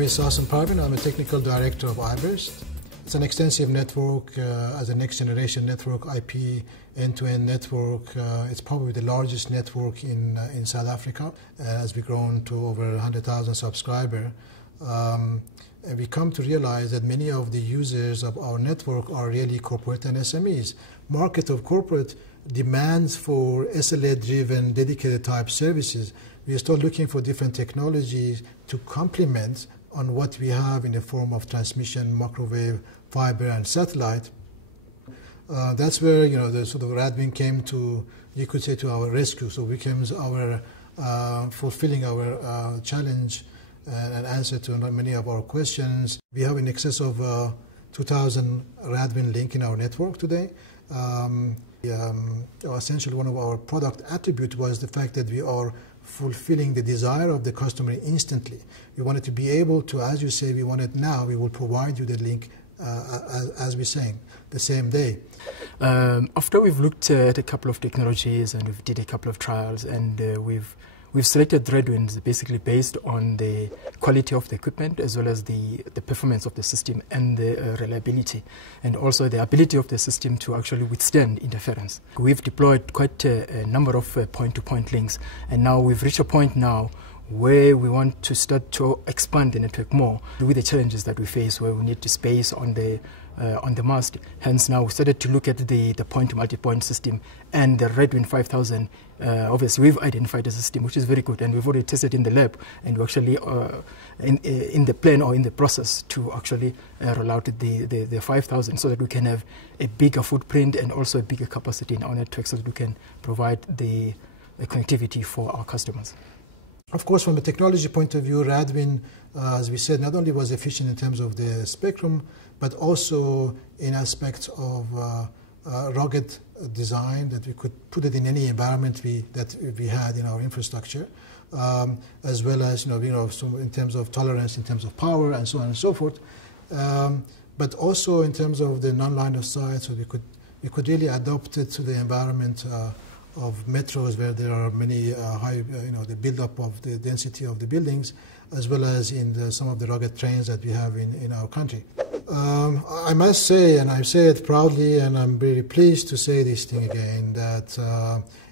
name is Sasan Parvin. I'm a technical director of iBurst. It's an extensive network as a next generation network, IP end-to-end network. It's probably the largest network in South Africa as we've grown to over 100,000 subscribers. And we come to realize that many of the users of our network are really corporate and SMEs. Market of corporate demands for SLA-driven, dedicated type services. We start looking for different technologies to complement on what we have in the form of transmission, microwave, fiber, and satellite. That's where the sort of Radwin came to, you could say, to our rescue. So becomes our fulfilling our challenge and answer to many of our questions. We have in excess of 2,000 Radwin link in our network today. Essentially, one of our product attributes was the fact that we are fulfilling the desire of the customer instantly. We wanted to be able to, as you say, we want it now, we will provide you the link as we're saying, the same day. After we've looked at a couple of technologies and we've did a couple of trials, and we've selected Radwin basically based on the quality of the equipment as well as the performance of the system and the reliability, and also the ability of the system to actually withstand interference. We've deployed quite a number of point-to-point links, and now we've reached a point now where we want to start to expand the network more with the challenges that we face, where we need to space on the mast. Hence now we started to look at the point-to-multipoint system, and the Radwin 5000. Obviously we've identified a system which is very good, and we've already tested in the lab, and we're actually in the plan or in the process to actually roll out the 5000 so that we can have a bigger footprint and also a bigger capacity in our network so that we can provide the connectivity for our customers. Of course, from a technology point of view, Radwin, as we said, not only was efficient in terms of the spectrum, but also in aspects of rugged design, that we could put it in any environment that we had in our infrastructure, as well as in terms of tolerance, in terms of power, and so on and so forth. But also in terms of the non-line of sight, so we could really adapt it to the environment of metros where there are many the build-up of the density of the buildings, as well as in some of the rugged trains that we have in our country. I must say, and I say it proudly, and I'm very pleased to say this thing again, that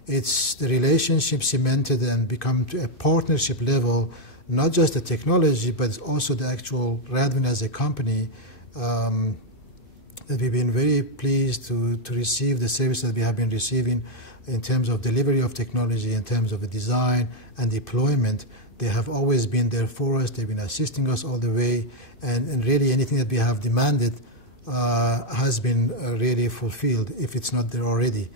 it's the relationship cemented and become to a partnership level, not just the technology, but it's also the actual Radwin as a company, that we've been very pleased to receive the service that we have been receiving in terms of delivery of technology, in terms of the design and deployment. They have always been there for us. They've been assisting us all the way, and really anything that we have demanded has been really fulfilled, if it's not there already.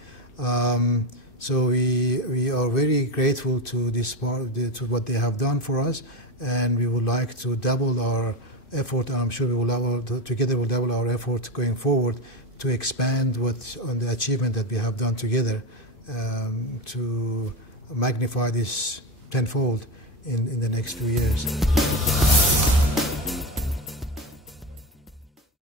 So we are very grateful to to what they have done for us, and we would like to double our effort. I'm sure we will together we'll double our effort going forward to expand on the achievement that we have done together, to magnify this tenfold in the next few years.